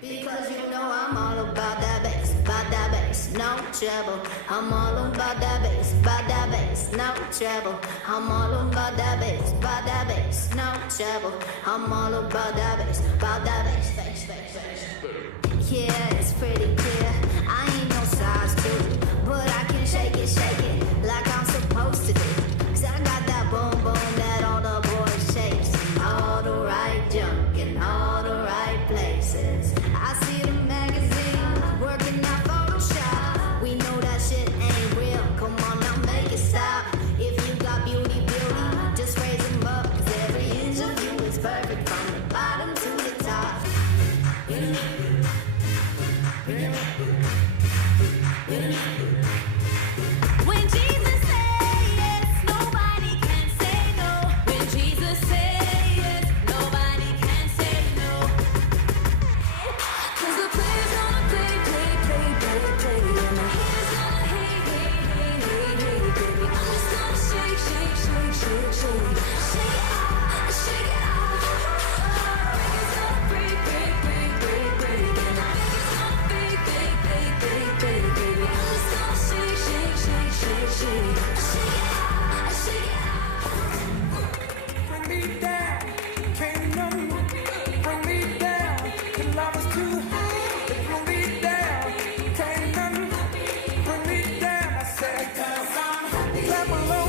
Because you know I'm all about that bass, no trouble. I'm all about that bass, no trouble. I'm all about that bass, no trouble. I'm all about that bass, bass. Yeah, it's pretty clear. I ain't no size two, but I can shake it like I'm supposed to do. 'Cause I got that boom boom that all the boys chase. All the right junk in all the right places. I see the magazines working out Photoshop. We know that shit ain't real. Come on now, make it stop. If you got beauty, just raise them up. 'Cause every inch of you is perfect from the bottom to the top. When Jesus says yes, nobody can say no. When Jesus says yes, nobody can say no. 'Cause the player's gonna play. And the haters gonna hate, baby. I'm just gonna shake. Shake it out, shake it out. Breakers gonna break. And the biggest gonna bake, baby. I'm just gonna shake. Shake it out. Bring me down, can't nothing bring me down. The love is too high, bring me down, can't nothing bring me down. I said, 'cause I'm happy. Clap along.